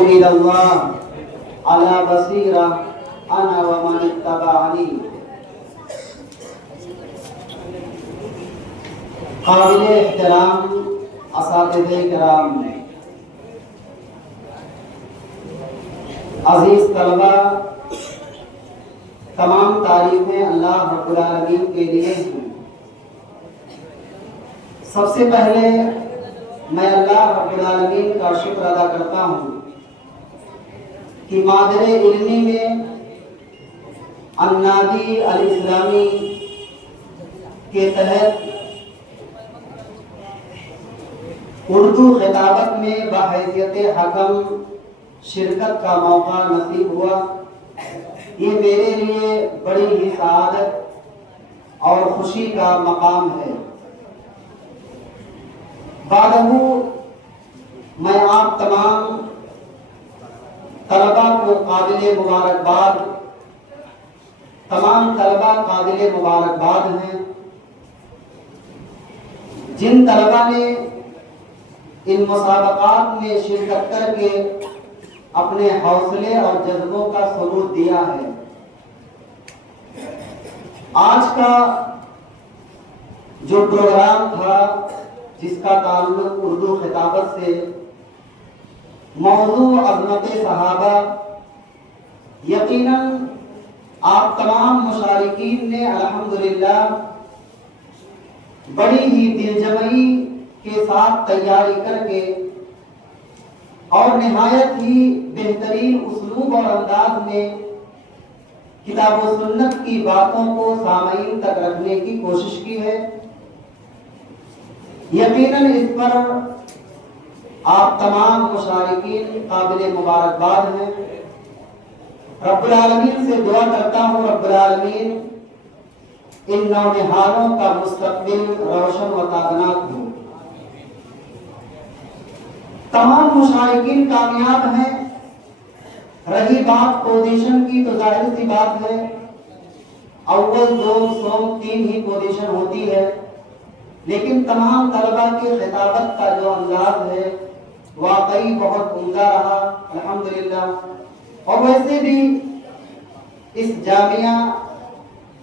إلى الله على بصيرة أنا ومن اتبعني. قابل احترام اساتذہ کرام، عزیز طلبہ، تمام تعریفیں اللہ رب العالمین کے لیے ہیں۔ سب سے پہلے میں اللہ رب العالمین کا شکر ادا کرتا ہوں کہ مادر علمی میں النادی الاسلامی کے تحت اردو خطابت میں بحیثیت حکم شرکت کا موقع نصیب ہوا۔ یہ میرے لیے بڑی ہی سعادت اور خوشی کا مقام ہے۔ بعدہ میں آپ تمام طلبہ کو قابل مبارکباد، تمام طلبہ قابل مبارکباد ہیں۔ جن طلبہ نے ان مسابقات میں شرکت کر کے اپنے حوصلے اور جذبوں کا ثبوت دیا ہے۔ آج کا جو پروگرام تھا جس کا تعلق اردو خطابت سے، موضوع عظمت صحابہ، یقیناً آپ تمام مشارکین نے الحمدللہ بڑی ہی دلجمعی کے ساتھ تیاری کر کے اور نہایت ہی بہترین اسلوب اور انداز میں کتاب و سنت کی باتوں کو سامعین تک رکھنے کی کوشش کی ہے۔ یقیناً اس پر آپ تمام مشارکین قابل مبارکباد ہیں۔ رب العالمین سے دعا کرتا ہوں رب العالمین ان نونہالوں کا مستقبل روشن و تابناک ہو۔ تمام مشارکین کامیاب ہیں۔ رہی بات پوزیشن کی تو ظاہر سی بات ہے، اول دوم سوم 3 ہی پوزیشن ہوتی ہے، لیکن تمام طلبہ کی خطابت کا جو انداز ہے واقعی بہت عمدہ رہا الحمدللہ۔ اور ویسے بھی اس جامعہ،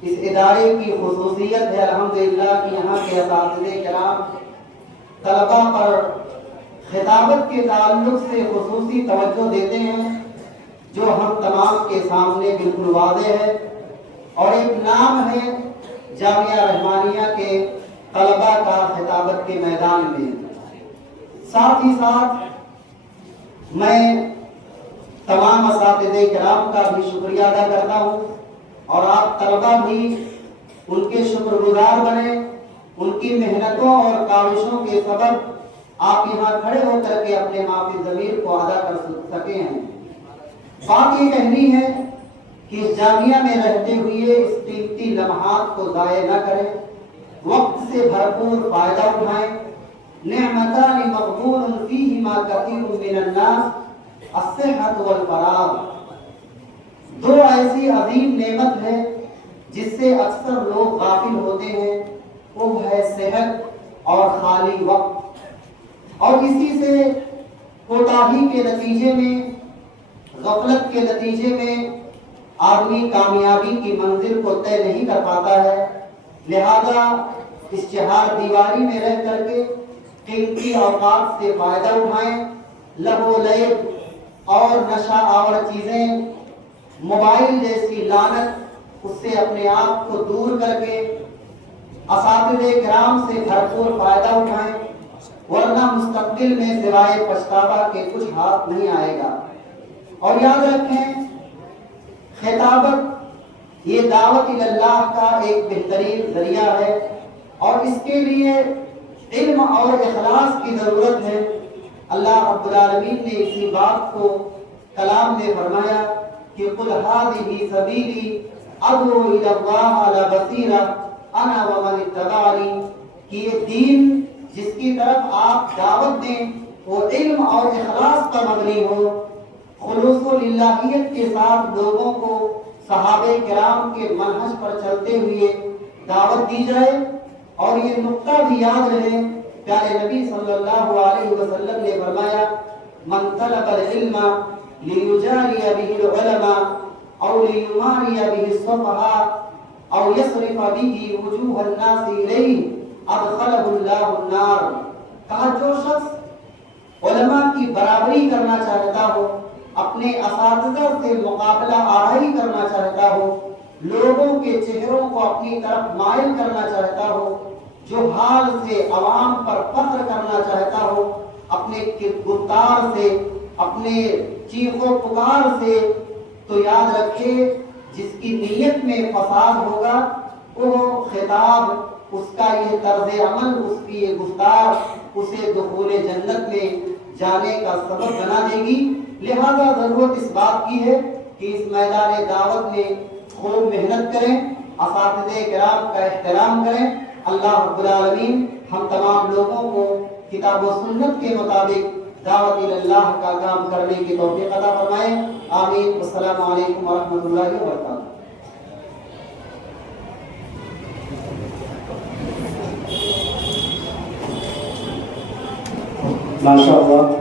اس ادارے کی خصوصیت ہے الحمدللہ کہ یہاں کے اساتذہ کرام طلبہ پر خطابت کے تعلق سے خصوصی توجہ دیتے ہیں، جو ہم تمام کے سامنے بالکل واضح ہے، اور ایک نام ہے جامعہ رحمانیہ کے طلبہ کا خطابت کے میدان میں۔ ساتھ ہی ساتھ میں تمام اساتذہ کرام کا بھی شکریہ ادا کرتا ہوں، اور آپ طلبہ بھی ان کے شکر گزار بنیں۔ ان کی محنتوں اور کاوشوں کے سبب آپ یہاں کھڑے ہو کر کے اپنے معافی ضمیر کو ادا کر سکے ہیں۔ بات یہ کہنی ہے کہ اس جامعہ میں رہتے ہوئے اس قیمتی لمحات کو ضائع نہ کریں، وقت سے بھرپور فائدہ اٹھائیں۔ نعمتان مغبون فیہما کثیر من الناس الصحۃ والفراغ۔ دو ایسی عظیم نعمت ہے جس سے اکثر لوگ غافل ہوتے ہیں، وہ ہے صحت اور خالی وقت۔ اور اسی سے کوتاہی کے نتیجے میں، غفلت کے نتیجے میں آدمی کامیابی کی منزل کو طے نہیں کر پاتا ہے۔ لہذا اس چہار دیواری میں رہ کر کے قیمتی اوقات سے فائدہ اٹھائیں۔ لہو و لعب اور نشہ آور چیزیں، موبائل جیسی لعنت، اس سے اپنے آپ کو دور کر کے اساتذہ کرام سے بھرپور فائدہ اٹھائیں، ورنہ مستقبل میں سوائے پچھتاوا کے کچھ ہاتھ نہیں آئے گا۔ اور یاد رکھیں، خطابت یہ دعوت اللہ کا ایک بہترین ذریعہ ہے، اور اس کے لیے علم اور اخلاص کی ضرورت ہے۔ اللہ رب العالمین نے اسی بات کو کلام میں فرمایا کہ قل هذه سبیلی ادعو الی اللہ علی بصیرہ انا ومن اتبعنی، کہ یہ دین جس کی طرف آپ دعوت دیں وہ علم اور اخلاص پر مبنی ہو، خلوص و للہیت کے ساتھ لوگوں کو صحابہ کرام کے منہج پر چلتے ہوئے دعوت دی جائے۔ اور یہ نقطہ بھی یاد رہے، پیارے نبی صلی اللہ علیہ وسلم نے فرمایا من طلب العلم ليجاري به العلماء أو ليماري به السفهاء أو يصرف به وجوه الناس إليه أدخله الله النار. کہا جو شخص علماء کی برابری کرنا چاہتا ہو، اپنے اساتذہ سے مقابلہ آرائی کرنا چاہتا ہو، لوگوں کے چہروں کو اپنی طرف مائل کرنا چاہتا ہو، جو حال سے عوام پر فخر کرنا چاہتا ہو، اپنے گفتار سے، اپنے چیخ و پکار سے، تو یاد رکھے جس کی نیت میں فساد ہوگا وہ خطاب، اس کا یہ طرز عمل، اس کی یہ گفتار اسے دخول جنت میں جانے کا سبب بنا دے گی. لہذا ضرورت اس بات کی ہے کہ اس میدان دعوت میں خوب محنت کریں، اساتذہ کرام کا احترام کریں. اللہ رب العالمین ہم تمام لوگوں کو کتاب و سنت کے مطابق دعوت اللہ کا کام کرنے کی توفیق عطا فرمائے. آمین. السلام علیکم ورحمۃ اللہ وبرکاتہ. ماشاء اللہ،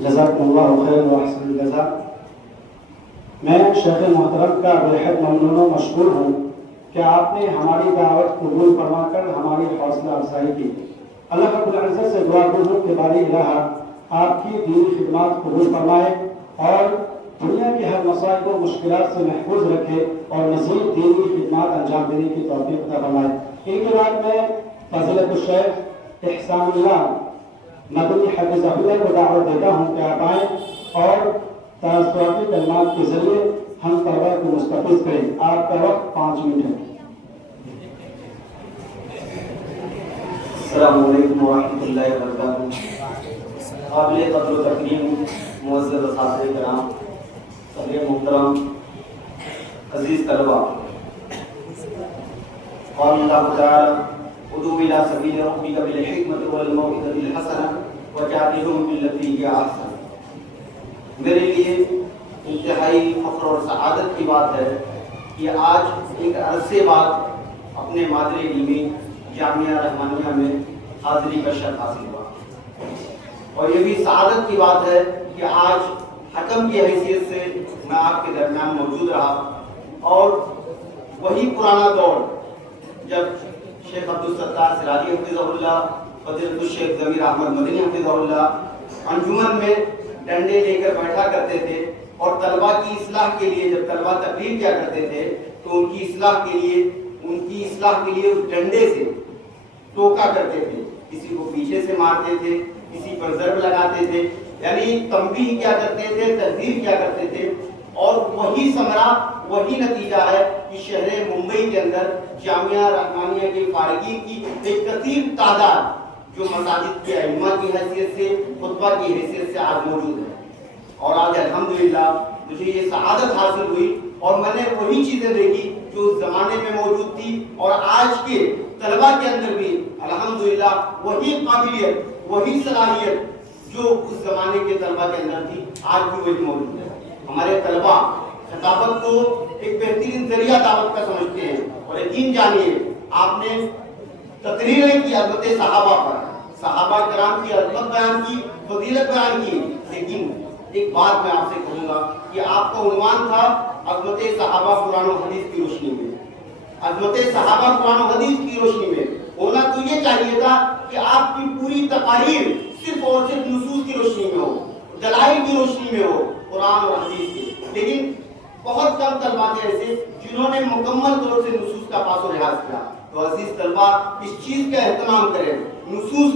جزاکم اللہ خیر و احسن الجزاء. میں شیخ محترم کا بےحد ممنون و مشکور ہوں کہ آپ نے ہماری دعوت قبول فرما کر ہماری حوصلہ افزائی کی. اللہ رب العزت سے دعا گو ہوں کہ باری الہ آپ کی دینی خدمات قبول فرمائے اور دنیا کے ہر مسائل کو مشکلات سے محفوظ رکھے اور مزید دینی خدمات انجام دینے کی توفیق عطا فرمائے. ان کے بعد میں فضیلت الشیخ احسان اللہ مدنی حفظہ اللہ کو دعوت دیتا ہوں کہ آپ آئیں اور تاثراتی کلمات کے ذریعے ہم طلبہ کو مستفیض کریں. آپ کا وقت 5 منٹ ہے. السلام علیکم ورحمۃ اللہ وبرکاتہ. قابل قدر و تکریم معزز اساتذہ کرام، صدر محترم، عزیز طلبہ، قال اللہ تعالی ادعو الی سبیل ربک بالحکمۃ والموعظۃ الحسنہ وجادلہم باللتی ہی احسن. میرے لیے انتہائی فخر اور سعادت کی بات ہے کہ آج ایک عرصے بعد اپنے مادری علمی جامعہ رحمانیہ میں حاضری کا شرف حاصل ہوا، اور یہ بھی سعادت کی بات ہے کہ آج حکم کی حیثیت سے میں آپ کے درمیان موجود رہا. اور وہی پرانا دور جب شیخ عبدالستار سراجی حفظہ اللہ، فضیلت الشیخ ضمیر احمد مدنی حفظہ اللہ انجمن میں ڈنڈے لے کر بیٹھا کرتے تھے اور طلبہ کی اصلاح کے لیے جب طلبہ تقریر کیا کرتے تھے تو ان کی اصلاح کے لیے اس ڈنڈے سے ٹوکا کرتے تھے. کسی کو پیچھے سے مارتے تھے، کسی پر ضرب لگاتے تھے، یعنی تنبیہ کیا کرتے تھے، تحذیر کیا کرتے تھے. اور وہی ثمرہ، وہی نتیجہ ہے کہ شہر ممبئی کے اندر جامعہ رحمانیہ کے فارغین کی ایک کثیر تعداد جو مساجد کے ائمہ کی حیثیت سے، خطبہ کی حیثیت سے آج موجود ہے. اور آج الحمدللہ مجھے یہ سعادت حاصل ہوئی اور میں نے وہی چیزیں دیکھی جو اس زمانے میں موجود تھی، اور آج کے طلبہ کے اندر بھی الحمدللہ وہی قابلیت، وہی صلاحیت جو اس زمانے کے طلبہ کے اندر تھی آج بھی وہی موجود ہے. ہمارے طلبہ خطابت کو ایک بہترین ذریعہ دعوت کا سمجھتے ہیں، اور یقین جانیے آپ نے تقریریں کی عظمت صحابہ پر، صحابہ کرام کی عظمت بیان کی، فضیلت بیان کی، لیکن ایک بات میں آپ سے کہوں گا کہ آپ کا عنوان تھا عظمت صحابہ قرآن و حدیث کی روشنی میں. عظمت صحابہ قرآن و حدیث کی روشنی میں ہونا تو یہ چاہیے تھا کہ آپ کی پوری تقاریر صرف اور صرف نصوص کی روشنی میں ہو، دلائل کی روشنی میں ہو، قرآن اور حدیث کی. لیکن بہت کم طلبہ تھے ایسے جنہوں نے مکمل طور سے نصوص کا پاس و لحاظ کیا. تو عزیز طلبہ اس چیز کا اہتمام کریں، نصوص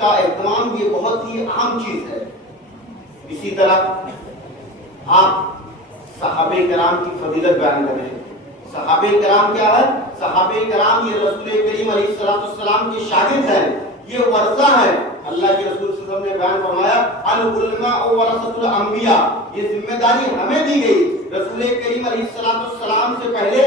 کا اہتمام یہ بہت ہی اہم چیز ہے. اسی طرح آپ صحابہ کرام کی فضیلت بیان کریں. صحابہ کرام کیا ہے؟ صحابہ کرام یہ رسول کریم علیہ السلام کے شاگرد ہیں، یہ ورثہ ہیں. اللہ کے رسول صلی اللہ علیہ وسلم نے بیان فرمایا العلماء ورثۃ الانبیاء، یہ ذمہ داری ہمیں دی گئی. رسول کریم علیہ السلام سے پہلے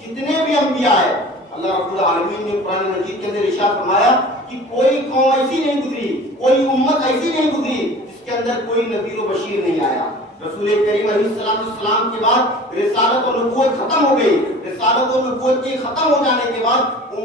جتنے بھی انبیاء ہیں اللہ رب العالمین نے قرآن مجید کے اندر ارشاد فرمایا کہ کوئی قوم ایسی نہیں گزری، کوئی امت ایسی نہیں گزری جس کے اندر کوئی نذیر و بشیر نہیں آیا. رسول کریم علیہ السلام کے بعد رسالت و نبوت ختم ہو گئی. رسالت و نبوت کے ختم ہو جانے کے بعد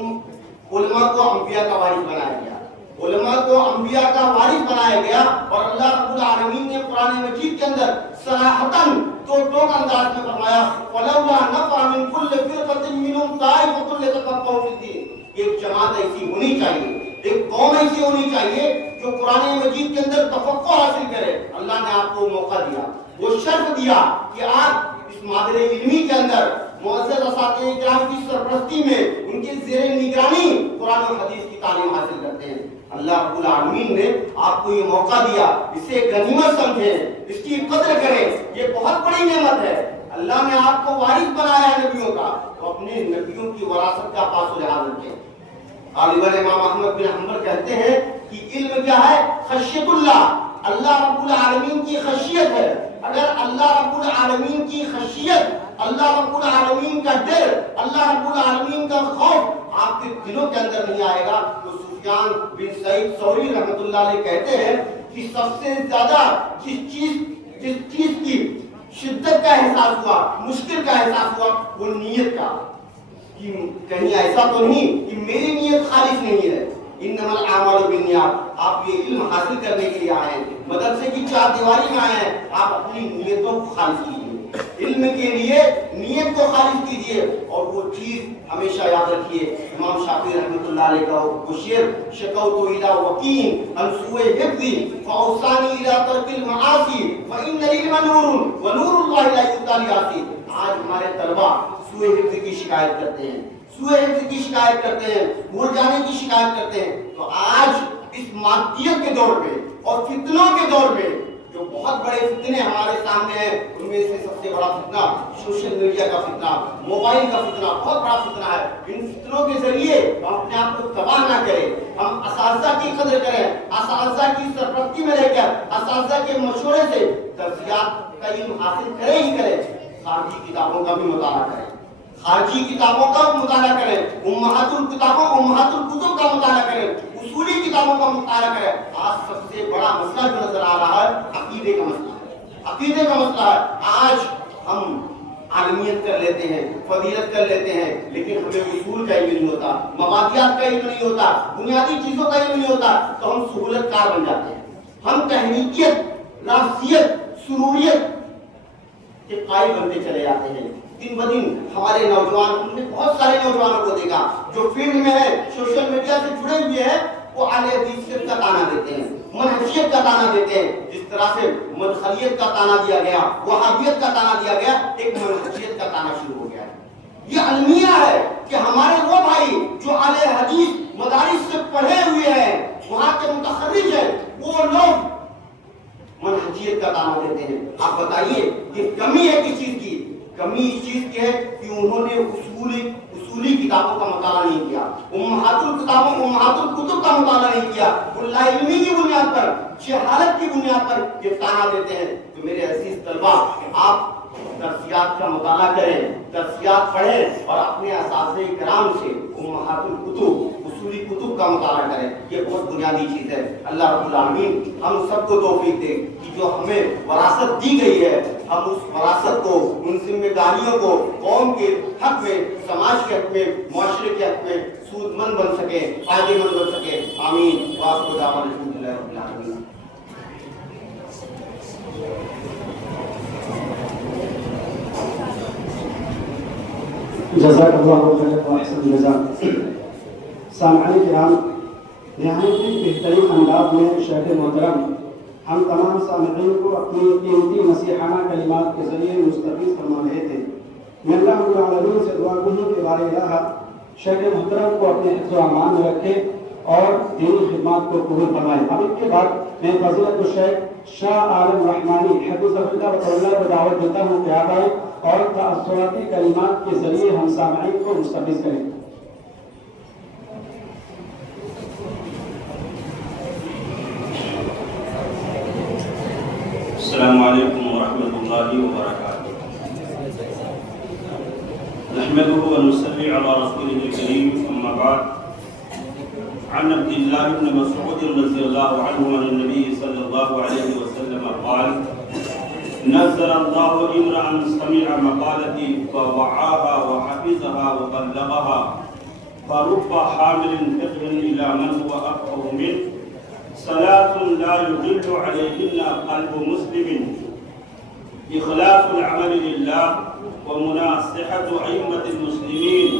علماء کو انبیاء کا وارث بنایا گیا. علماء کو انبیاء کا وارث بنایا گیا اور اللہ رب العالمین نے قرآن مجید کے اندر صراحتاً تو ٹوک انداز میں فرمایا فلولا نفر من كل فرقة منهم طائفة ليتفقهوا في الدين. ایک جماعت ایسی ہونی چاہیے, ایک قوم ایسی ہونی چاہیے جو قرآن مجید کے اندر تفقہ حاصل کرے. اللہ نے آپ کو موقع دیا, وہ شرف دیا کہ آپ اس مادر علمی کے اندر معزز اساتذہ کرام کی سرپرستی میں ان کے زیر نگرانی قرآن و حدیث کی تعلیم حاصل کرتے ہیں. اللہ رب العالمین نے آپ کو یہ موقع دیا, اسے غنیمت سمجھیں, اس کی قدر کریں, یہ بہت بڑی نعمت ہے. اللہ نے آپ کو وارث بنایا ہے نبیوں کا, تو اپنے نبیوں کی وراثت کا پاس و لحاظ رکھیں. غالباً امام احمد بن حنبل کہتے ہیں کہ علم کیا ہے؟ خشیت اللہ, اللہ رب العالمین کی خشیت ہے. اگر اللہ رب العالمین کی خشیت, اللہ رب العالمین کا ڈر, اللہ رب العالمین کا خوف آپ کے دلوں کے اندر نہیں آئے گا, تو سفیان بن سعید ثوری رحمۃ اللہ علیہ کہتے ہیں کہ سب سے زیادہ جس چیز کی شدت کا احساس ہوا, مشکل کا احساس ہوا, وہ نیت کا, کہ کہیں ایسا تو نہیں کہ میری نیت خالص نہیں ہے. انما الاعمال بالنیات, آپ یہ علم حاصل کرنے کے لیے آئے ہیں, مدرسے کی چار دیواری میں آئے ہیں, آپ اپنی نیتوں کو خالص کیجیے, علم کے لیے نیت کو خالص کیجیے. اور وہ چیز ہمیشہ یاد رکھیے, امام شافعی رحمۃ اللہ علیہ کا وہ شعر شکوت الی وکیل عن سوء حفظی فاوصانی الی ترک المعاصی فان العلم نور ونور اللہ لا یؤتی لعاصی. آج ہمارے طلباء سوء حفظ کی شکایت کرتے ہیں, سوء حفظ کی شکایت کرتے ہیں, بھول جانے کی شکایت کرتے ہیں. تو آج اس مادیت کے دور میں اور فتنوں کے دور میں جو بہت بڑے فتنے ہمارے سامنے ہیں, ان میں سے سب سے بڑا فتنہ سوشل میڈیا کا فتنہ, موبائل کا فتنہ بہت بڑا فتنہ ہے. ان فتنوں کے ذریعے ہم اپنے آپ کو تباہ نہ کریں, ہم اساتذہ کی قدر کریں, اساتذہ کی سرپرستی میں رہ کر اساتذہ کے مشورے سے درسیات کا علم حاصل کریں ہی کریں. خارجی کتابوں کا بھی مطالعہ کریں, خارجی کتابوں کا مطالعہ کریں, امہات الکتابوں امہات الکتب کا مطالعہ کریں, اصولی کتابوں کا مطالعہ کریں. آج سب سے بڑا مسئلہ جو نظر آ رہا ہے عقیدے کا مسئلہ ہے, عقیدے کا مسئلہ ہے. آج ہم عالمیت کر لیتے ہیں, فضیلت کر لیتے ہیں, لیکن ہمیں اصول کا علم نہیں ہوتا, مبادیات کا علم نہیں ہوتا, بنیادی چیزوں کا علم نہیں ہوتا, تو ہم سہولت کار بن جاتے ہیں. ہم تحریکیت, راسیت, سروریت کے قائل بنتے چلے جاتے ہیں. دن بدن ہمارے نوجوان, ہم نے بہت سارے نوجوانوں کو دیکھا جو فیلڈ میں ہے, سوشل میڈیا سے جڑے ہوئے ہیں, وہ اہل حدیثیت کا تانا دیتے ہیں, منہجیت کا تانا دیتے ہیں. جس طرح سے مدخلیت کا تانا دیا گیا, وہابیت کا تانا دیا گیا, ایک منہجیت کا تانا شروع ہو گیا ہے. یہ المیہ ہے کہ ہمارے وہ بھائی جو اہل حدیث مدارس سے پڑھے ہوئے ہیں, وہاں کے متخرج ہیں, وہ لوگ منہجیت کا تانا دیتے ہیں. آپ بتائیے یہ کمی ہے کس چیز کی؟ کمی اس چیز کی ہے کہ انہوں نے اصولی کتابوں کا مطالعہ نہیں کیا, امہات الکتب کا مطالعہ نہیں کیا. وہ لا علمی کی بنیاد پر, جہالت کی بنیاد پر یہ تانا دیتے ہیں. تو میرے عزیز طلباء, آپ درسیات کا مطالعہ کریں, درسیات پڑھیں اور اپنے اساتذہ کرام سے امہات الکتب, اصولی کتب کا مطالعہ کریں. یہ بہت بنیادی چیز ہے. اللہ رب العالمین ہم سب کو توفیق دے کہ جو ہمیں وراثت دی گئی ہے, ہم اس وراثت کو, ان ذمہ داریوں کو قوم کے حق میں, سماج کے حق میں, معاشرے کے حق میں سود مند بن سکے, فائدے مند بن سکے. آمین. وآخر دعوانا الحمدللہ رب العالمین. جزاک اللہ خیر و احسن الجزاء. سامعین کرام, نہایت ہی بہترین انداز میں شیخ محترم ہم تمام سامعین کو اپنی قیمتی مسیحانہ کلمات کے ذریعے مستفیض فرما رہے تھے. میں اللہ رب العالمین سے دعا گو ہوں کہ بار الہ شیخ محترم کو اپنے حفظ و امان میں رکھے اور دینی خدمات کو قبول فرمائے. اب اس کے بعد میں فضیلت الشیخ شاہ عالم رحمانی حفظہ اللہ تعالیٰ کو دعوت دیتا ہوں کہ آپ آئیں اور تأثراتی کلمات کے ذریعے ہم سامعین کو مستفیض کریں. السلام علیکم ورحمۃ اللہ وبرکاتہ. نحمده ونصلي على رسوله الكريم. اما بعد, عن عبد الله بن مسعود رضي الله عنه عن النبي صلى الله عليه وسلم قال: نزل الله امرأ سمع مقالتي فوعاها وحفظها وبلغها فرب حامل فقه إلى من هو أفقه منه صلاة لا يضل عليهن قلب مسلم إخلاص العمل لله ومناصحة أئمة المسلمين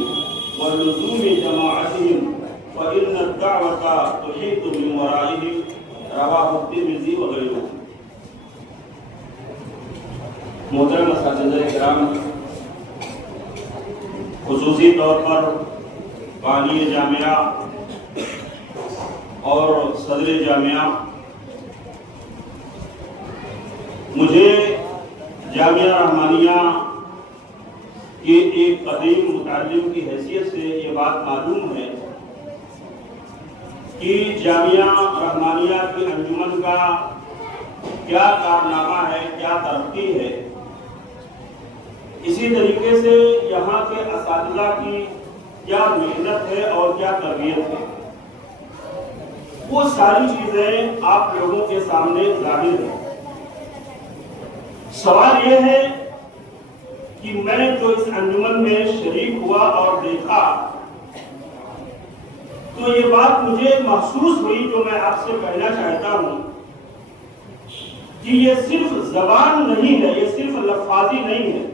ولزوم جماعتهم وإن الدعوة تحيط من ورائهم رواه الترمذي وغيره. محترم اساتذہ کرام، خصوصی طور پر بانی جامعہ اور صدر جامعہ، مجھے جامعہ رحمانیہ کے ایک قدیم متعلم کی حیثیت سے یہ بات معلوم ہے کہ جامعہ رحمانیہ کی انجمن کا کیا کارنامہ ہے، کیا ترقی ہے، اسی طریقے سے یہاں کے اساتذہ کی کیا محنت ہے اور کیا تربیت ہے، وہ ساری چیزیں آپ لوگوں کے سامنے ظاہر ہیں۔ سوال یہ ہے کہ میں جو اس انجمن میں شریک ہوا اور دیکھا تو یہ بات مجھے محسوس ہوئی جو میں آپ سے کہنا چاہتا ہوں کہ یہ صرف زبان نہیں ہے، یہ صرف لفاظی نہیں ہے،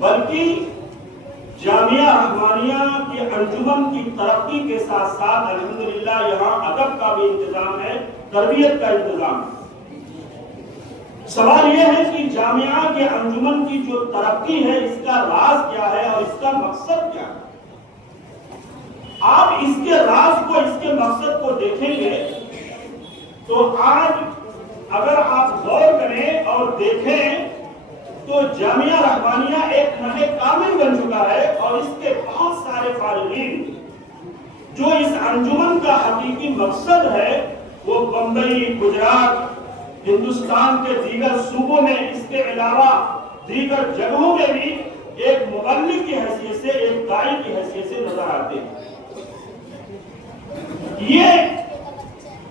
بلکہ جامعہ رحمانیہ کی انجمن کی ترقی کے ساتھ ساتھ الحمدللہ یہاں ادب کا بھی انتظام ہے، تربیت کا انتظام ہے۔ سوال یہ ہے کہ جامعہ کے انجمن کی جو ترقی ہے اس کا راز کیا ہے اور اس کا مقصد کیا ہے؟ آپ اس کے راز کو، اس کے مقصد کو دیکھیں گے تو آج اگر آپ غور کریں اور دیکھیں تو جامعہ رحمانیہ ایک نہج کامل بن چکا ہے، اور اس کے بہت سارے فارغین جو اس انجمن کا حقیقی مقصد ہے وہ بمبئی، گجرات، ہندوستان کے دیگر صوبوں میں، اس کے علاوہ دیگر جگہوں میں بھی ایک مبلغ کی حیثیت سے، ایک داعی کی حیثیت سے نظر آتے ہیں۔ یہ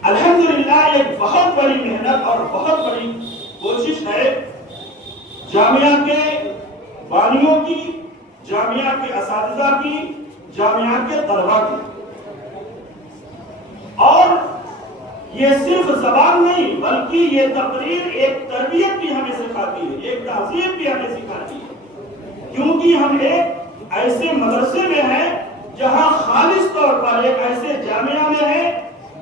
الحمدللہ ایک بہت بڑی محنت اور بہت بڑی کوشش ہے جامعہ کے بانیوں کی، جامعہ کے اساتذہ کی، جامعہ کے طلباء کی۔ اور یہ صرف زبان نہیں بلکہ یہ تقریر ایک تربیت بھی ہمیں سکھاتی ہے، ایک تہذیب بھی ہمیں سکھاتی ہے، کیونکہ ہم ایک ایسے مدرسے میں ہیں جہاں خالص طور پر، ایک ایسے جامعہ میں ہیں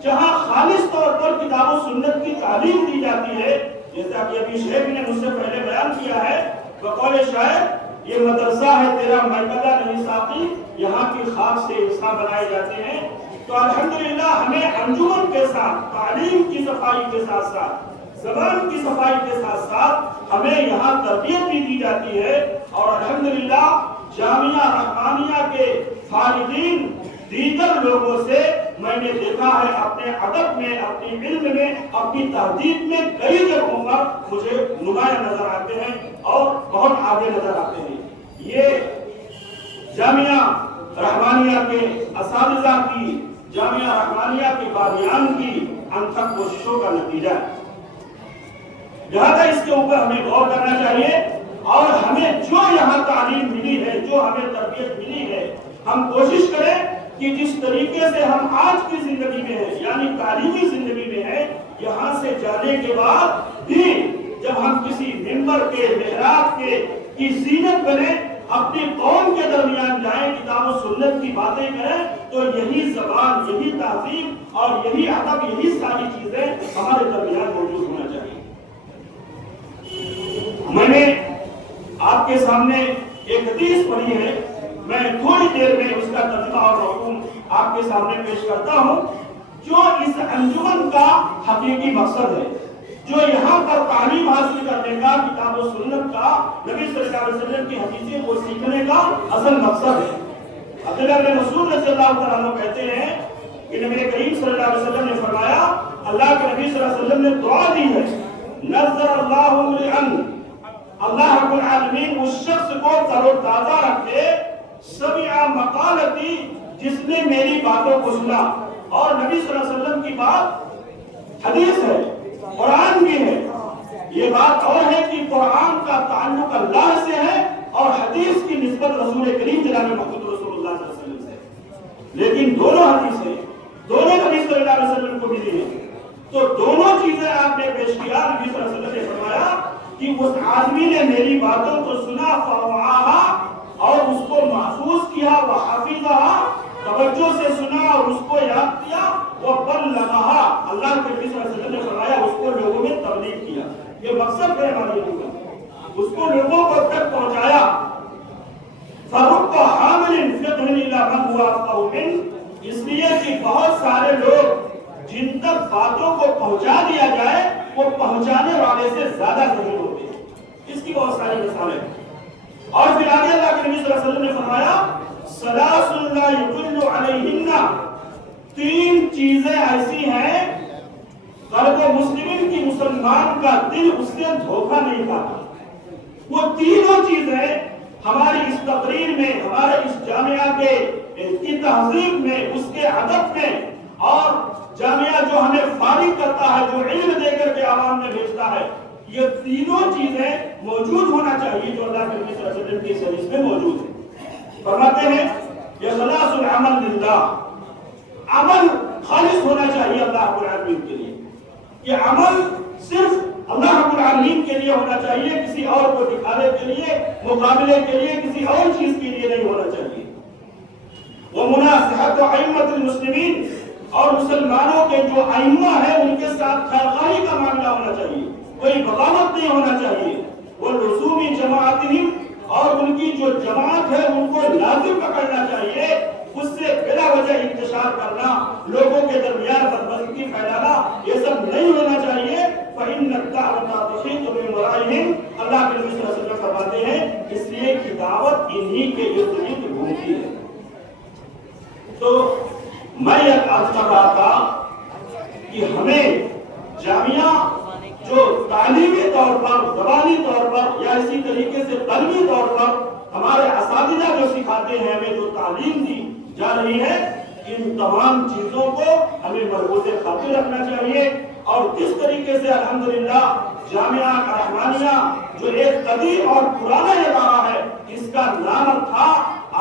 جہاں خالص طور پر کتاب و سنت کی تعلیم دی جاتی ہے، جیسا کہ ابھی شیخ نے مجھ سے پہلے بیان کیا ہے بقول شاعر، یہ مدرسہ ہے تیرا مرکزہ نہیں ساقی، یہاں کی خاک سے انسان بنائے جاتے ہیں۔ تو الحمدللہ ہمیں انجمن کے ساتھ، تعلیم کی صفائی کے ساتھ ساتھ، زبان کی صفائی کے ساتھ ساتھ ہمیں یہاں تربیت بھی دی جاتی ہے، اور الحمدللہ جامعہ رحمانیہ کے فارغین دیگر لوگوں سے میں نے دیکھا ہے اپنے ادب میں، اپنے علم میں، اپنی تہذیب میں کئی جگہوں پر مجھے نمایاں نظر آتے ہیں اور بہت آگے نظر آتے ہیں۔ یہ جامعہ رحمانیہ کے اساتذہ کی، جامعہ رحمانیہ کے بانیان کی انتھک کوششوں کا نتیجہ ہے۔ لہذا اس کے اوپر ہمیں غور کرنا چاہیے، اور ہمیں جو یہاں تعلیم ملی ہے، جو ہمیں تربیت ملی ہے، ہم کوشش کریں کہ جس طریقے سے ہم آج کی زندگی میں ہیں، یعنی تعلیمی زندگی میں ہیں، یہاں سے جانے کے بعد بھی جب ہم کسی ممبر کے، محراب کے کی زینت بنے، اپنی قوم کے درمیان جائیں، کتاب و سنت کی باتیں کریں، تو یہی زبان، یہی تہذیب اور یہی ادب، یہی ساری چیزیں ہمارے درمیان موجود ہونا چاہیے۔ میں نے آپ کے سامنے ایک حدیث پڑھی ہے، میں تھوڑی دیر میں اس کا ترجمہ اور مفہوم آپ کے سامنے پیش کرتا ہوں، جو اس انجمن کا حقیقی مقصد ہے، جو یہاں پر تعلیم حاصل کرنے کا، کتاب و سنت کا، نبی صلی اللہ علیہ وسلم کی حدیثیں کو سیکھنے کا اصل مقصد ہے۔ عبداللہ بن مسعود رضی اللہ تعالیٰ عنہ کہتے ہیں کہ نبی کریم صلی اللہ علیہ وسلم نے فرمایا، اللہ کے نبی صلی اللہ علیہ وسلم نے دعا دی ہے، نظر اللہ امرئن، اللہ رب العالمین اس شخص کو تر و تازہ رکھے، سمع مقالتی، جس نے میری باتوں کو سنا۔ اور نبی صلی اللہ علیہ وسلم کی بات حدیث ہے، قرآن بھی ہے۔ یہ بات اور ہے کہ قرآن کا تعلق اللہ سے ہے اور حدیث کی نسبت رسول کریم جناب محمد رسول اللہ صلی اللہ علیہ وسلم سے۔ لیکن دونوں حدیثیں دونوں نبی صلی اللہ علیہ وسلم کو ملی ہیں، تو دونوں چیزیں آپ نے پیش کیا۔ نبی صلی اللہ علیہ وسلم نے فرمایا کہ اس آدمی نے میری باتوں کو سنا فوعاہا اور اس کو محفوظ کیا، وحفظہا توجہ سے سنا اور اس کو یاد کیا، وبلغہا اللہ کے نبی صلی اللہ علیہ وسلم نے فرمایا اس کو لوگوں میں تبلیغ کیا۔ یہ مقصد ہے ہماری لوگوں کا، اس کو لوگوں کو تک پہنچایا۔ فرق حامل فقہ الی من هو افقہ منہ، اس لیے کہ بہت سارے لوگ جن تک باتوں کو پہنچا دیا جائے وہ پہنچانے والے سے زیادہ ذہین ہوتے ہیں۔ اس کی بہت ساری مثالیں ہیں۔ اور پھر آگے اللہ کے نبی صلی اللہ علیہ وسلم نے فرمایا ثلاث لا یضل علیہن، تین چیزیں ایسی ہیں قلب مسلمین کی مسلمان کا دل اس سے دھوکہ نہیں کھاتا۔ وہ تینوں چیزیں ہماری اس تقریر میں، ہمارے اس جامعہ کی تہذیب میں، اس کے ادب میں، اور جامعہ جو ہمیں فارغ کرتا ہے، جو علم دے کر کے عوام میں بھیجتا ہے، یہ تینوں چیزیں موجود ہونا چاہیے جو اللہ کے نبی صلی اللہ علیہ وسلم کی حدیث میں موجود ہے۔ فرماتے ہیں اخلاص العمل للہ، عمل خالص ہونا چاہیے اللہ رب العالمین کے لیے۔ یہ عمل صرف اللہ رب العالمین کے لیے ہونا چاہیے، کسی اور کو دکھانے کے لیے، مقابلے کے لیے، کسی اور چیز کے لیے نہیں ہونا چاہیے۔ ومناصحت ائمۃ المسلمین، اور مسلمانوں کے جو ائمہ ہیں ان کے ساتھ خیرخواہی کا معاملہ ہونا چاہیے، کوئی بغاوت نہیں ہونا چاہیے۔ ولزوم جماعتہم، اور ان کی جو جماعت ہے ان کو لازم پکڑنا چاہیے، اس سے بلا وجہ انتشار کرنا، لوگوں کے درمیان بدمزگی پھیلانا، یہ سب نہیں ہونا چاہیے۔ فإن الدعوة تحيط من ورائهم، اللہ کے نبی صلی اللہ علیہ وسلم فرماتے ہیں اس لیے کہ دعوت انہی کے ارد گرد گھومتی ہے۔ تو میں یہ عرض کر رہا تھا کہ ہمیں جامعہ جو تعلیمی طور پر، زبانی طور پر، یا اسی طریقے سے قلبی طور پر ہمارے اساتذہ جو سکھاتے ہیں، ہمیں جو تعلیم دی جا رہی ہے، ان تمام چیزوں کو ہمیں مربوط خاطر رکھنا چاہیے۔ اور جس طریقے سے الحمدللہ جامعہ رحمانیہ جو ایک قدیم اور پرانا ادارہ ہے، اس کا نام تھا،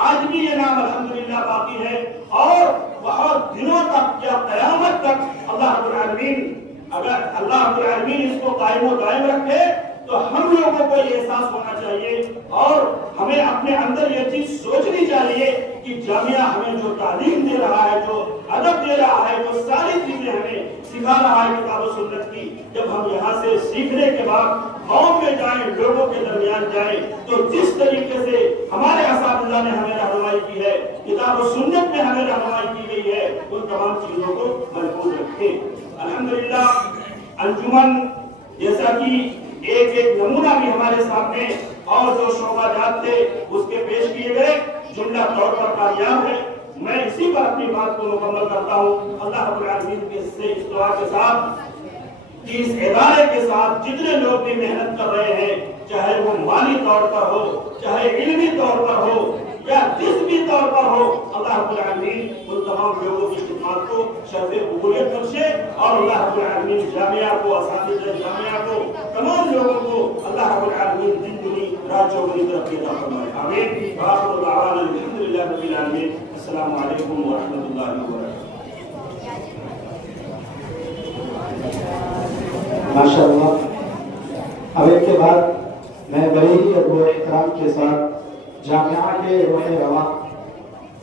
آج بھی یہ نام الحمدللہ باقی ہے، اور بہت دنوں تک یا قیامت تک اللہ رب العالمین، اگر اللہ رب العالمین اس کو قائم و دائم رکھے تو ہم لوگوں کو یہ احساس ہونا چاہیے اور ہمیں اپنے اندر یہ چیز سوچنی چاہیے کہ جامعہ ہمیں جو تعلیم دے رہا ہے، جو ادب دے رہا ہے، جو ساری چیزیں ہمیں سکھا رہا ہے کتاب و سنت کی، جب ہم یہاں سے سیکھنے کے بعد قوم میں جائیں، لوگوں کے درمیان جائیں، تو جس طریقے سے ہمارے اساتذہ نے ہمیں رہنمائی کی ہے، کتاب و سنت میں ہمیں رہنمائی کی گئی ہے، ان تمام چیزوں کو محفوظ رکھیں۔ الحمدللہ انجمن جیسا کہ ایک نمونہ بھی ہمارے سامنے اور جو شعبہ جات تھے اس کے پیش کیے گئے، جملہ طور پر کامیاب ہے۔ میں اسی پر اپنی بات کو مکمل کرتا ہوں، اللہ رب العالمین کے سے اس دعا کے ساتھ کہ اس ادارے کے ساتھ جتنے لوگ بھی محنت کر رہے ہیں، چاہے وہ مالی طور پر ہو، چاہے علمی طور پر ہو، یا جس بھی طور پر ہو، اللہ رب العالمین ان تمام لوگوں کی خدمات کو شرف قبولیت بخشے، اور اللہ رب العالمین جامعہ کو، اساتذہ جامعہ کو، تمام لوگوں کو اللہ رب العالمین دن دنی رات چوگنی ترقی عطا فرمائے، آمین۔ وآخر دعوانا الحمدللہ رب العالمین۔ السلام علیکم ورحمۃ اللہ وبرکاتہ۔ ماشاءاللہ۔ اب ایک کے بعد میں بڑے ہی ادب و احترام کے ساتھ جامعہ کے روح رواں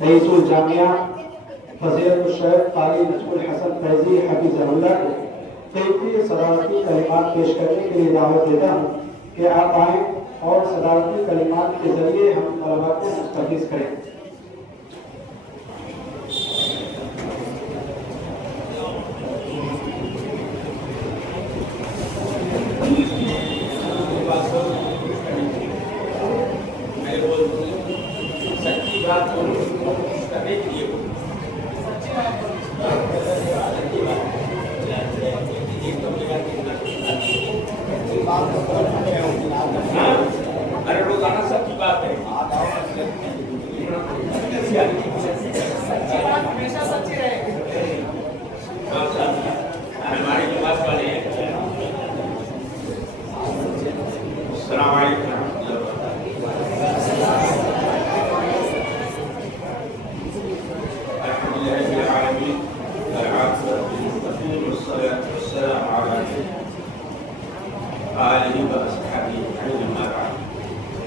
رئیس الجامعہ فضیلت الشیخ قاری نجم الحسن فیضی حفظہ اللہ کو قیمتی صدارتی کلمات پیش کرنے کے لیے دعوت دیتا ہوں کہ آپ آئیں اور صدارتی کلمات کے ذریعے ہم طلباء کو مستفیض کریں۔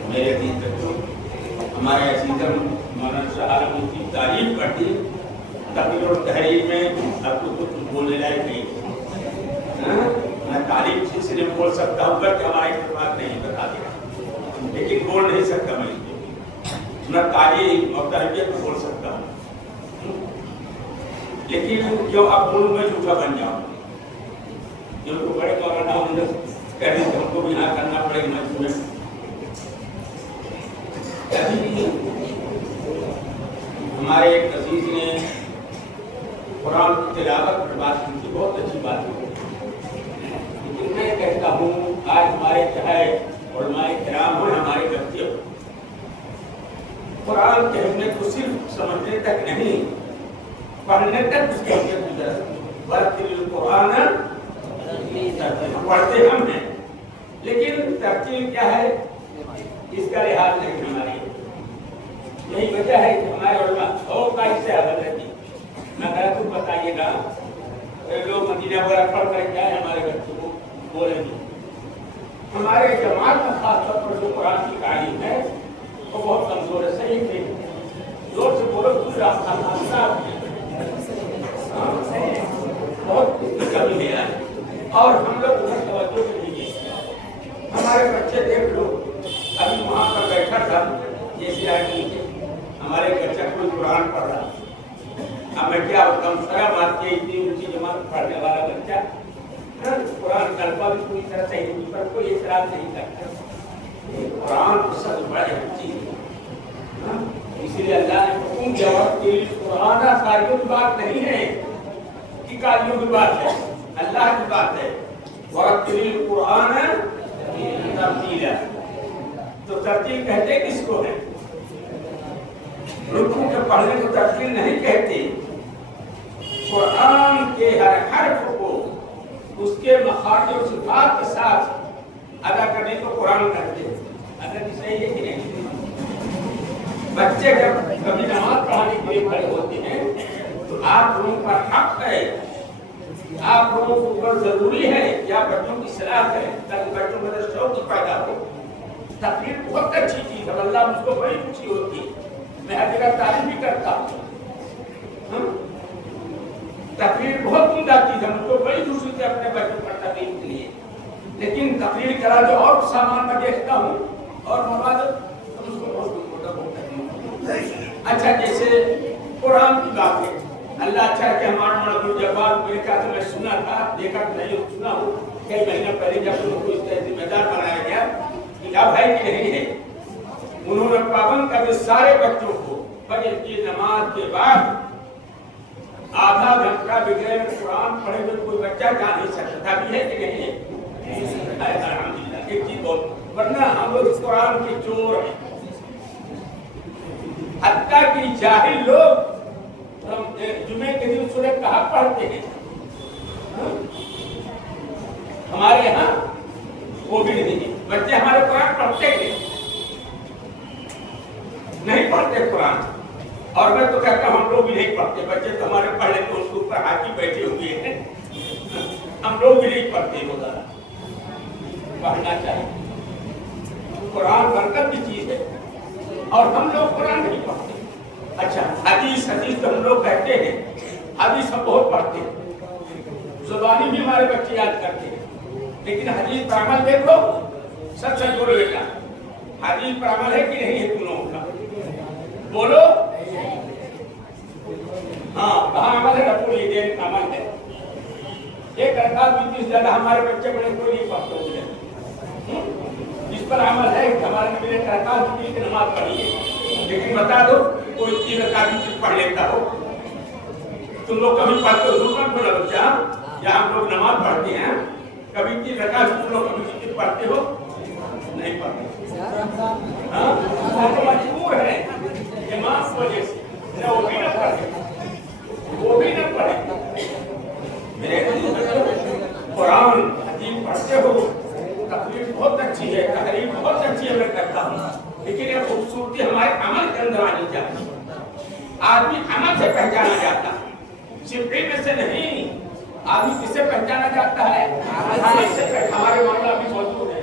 میرے عزیز بچوں، ہمارے عزیزم مولانا شاہ عالم کی تعریف کرتی تقریر اور تحریر میں اب تو کچھ بولنے لائق نہیں. میں تعریف سلسلے میں بول سکتا ہوں کہ ہمارا اتفاق نہیں بتا دیا، لیکن بول نہیں سکتا میں تعلیم اور تربیت کو بول سکتا ہوں. لیکن جو اب بولوں میں جھوٹا بن جاؤں، جو کو بڑے مولانا کہہ رہے تھے ان کو بھی یہاں کرنا پڑے گا. میں ہمارے ایک عزیز نے قرآن کی تلاوت پر بات کی تھی، بہت اچھی بات ہے. لیکن میں کہتا ہوں آج ہمارے چاہے علماء کرام ہوں، ہمارے بچے ہوں، قرآن کی اہمیت کو صرف سمجھنے تک نہیں، پڑھنے تک اس کی اہمیت کی ضرورت. ورتل القرآن پڑھتے ہم ہیں، لیکن ترتیل کیا ہے اس کا لحاظ نہیں ہماری. یہی وجہ ہے کہ ہمارے علماء اور کا اس سے عدل رہتی. میں غلط ہوں بتائیے گا، لوگ مدینہ وغیرہ پڑھ کر کیا ہے ہمارے بچوں کو بولیں گے. ہمارے جماعت میں خاص طور پر جو قرآن کی تعلیم ہے وہ بہت کمزور ہے. صحیح نہیں، زور سے بولو کچھ راستہ بہت کمی ہے اور ہم لوگ ادھر توجہ دیجیے. ہمارے بچے دیکھ لو، ابھی وہاں پر بیٹھا تھا جیسے آدمی ہمارے بچہ کوئی قرآن پڑھ رہا. اب میں کیا کم شرم آتی ہے اتنی اونچی جماعت پڑھنے والا بچہ قرآن طلبہ بھی پوری طرح صحیح نہیں، پر کوئی اعتراض نہیں کرتا. قرآن کو سب بڑے چیز ہے، اسی لیے اللہ نے حکم دیا کہ قرآن ساریوں کی بات نہیں ہے کہ کاریوں کی بات ہے، اللہ کی بات ہے. ورتل القرآن ترتیلا. تو ترتیل کہتے کس کو ہے؟ رکوع کے پڑھنے کو ترتیل نہیں کہتے. قرآن کے ہر حرف کو اس کے مخارج و صفات کے ساتھ ادا کرنے کو قرآن کہتے ہیں. اگر صحیح ہے کہ نہیں؟ بچے جب کبھی نماز پڑھانے کے لیے کھڑے ہوتے ہیں تو آپ لوگوں پر حق ہے، آپ لوگوں کے اوپر ضروری ہے کہ آپ بچوں کی اصلاح کریں تاکہ بچوں میں شوق پیدا ہو. تقریر بہت اچھی چیز ہے، اللہ مجھ کو بڑی خوشی ہوتی ہے، میں ہر جگہ تعریف بھی کرتا ہوں. تقریر بہت عمدہ چیز ہے، مجھ کو بڑی خوشی ہوتی ہے اپنے بچوں پر تقریر کے لیے. لیکن تقریر کرا جو اور سامان میں دیکھتا ہوں اور مواد اس کو بہت اچھا. جیسے قرآن کی بات ہے، اللہ اچھا کہ ہمارا مولانا جواب میرے کہا تو میں سنا تھا، دیکھا کہ نہیں سنا ہوں کئی مہینے پہلے جب ان کو اس طرح ذمہ دار بنایا گیا کہ اب ہے کہ نہیں ہے. انہوں نے پابند کر کے سارے بچوں کو فجر کی نماز کے بعد آدھا گھنٹہ بغیر قرآن پڑھے ہوئے کوئی بچہ جا نہیں سکتا. بھی ہے کہ نہیں ہے؟ الحمدللہ. ایک چیز بہت، ورنہ ہم لوگ قرآن کے چور ہیں. حتیٰ کہ جاہل لوگ جمعے کے دن سورہ کہف پڑھتے ہیں، ہمارے یہاں وہ بھی نہیں. بچے ہمارے قرآن پڑھتے ہیں نہیں پڑھتے قرآن. اور میں تو کہتا ہوں ہم لوگ بھی نہیں پڑھتے. بچے تو ہمارے پڑھ لیتے اس کے اوپر حاکی بیٹھے ہوئے ہیں، ہم لوگ بھی نہیں پڑھتے. وہ ذرا پڑھنا چاہیے. قرآن برکت کی چیز ہے اور ہم لوگ قرآن نہیں پڑھتے. اچھا حدیث تو ہم لوگ کہتے ہیں، حدیث ہم بہت پڑھتے ہیں، زبانی بھی ہمارے بچے یاد کرتے ہیں. لیکن حدیث پر عمل دیکھو. سچ سچ بولو بیٹا، حدیث پر عمل ہے کہ نہیں ہے تم لوگوں کا؟ بولو. ہاں کہاں عمل ہے؟ رب العالمین کا عمل ہے. ایک رکعت بھی سے زیادہ ہمارے بچے بڑے کوئی نہیں پڑھتے ہوئے. اس پر عمل ہے کہ ہمارے نبی نے رکعت کی نماز پڑھی ہے. لیکن بتا دو کوئی 3 رکعت پڑھ لیتا ہو؟ تم لوگ کبھی پڑھتے ہو؟ ضرور پڑھو بچہ. یا ہم لوگ نماز پڑھتے ہیں کبھی 3 رکعت تم لوگ کبھی پڑھتے ہو؟ نہیں پڑھتے. ہاں تو مجبور ہے امام کی وجہ سے وہ بھی نہ پڑھے، وہ بھی نہ پڑھے. میرے قرآن حدیث پڑھتے ہو، تقریر بہت اچھی ہے، تحریر بہت اچھی ہے، میں کرتا ہوں. لیکن یہ خوبصورتی ہمارے عمل کے اندر آنی چاہیے. آدمی عمل سے پہچانا جاتا ہے، صرف علم سے نہیں. آدمی کس سے پہچانا جاتا ہے؟ عمل سے. ہمارے مولانا بھی موجود ہے،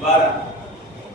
12।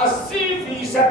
80%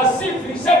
80%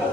10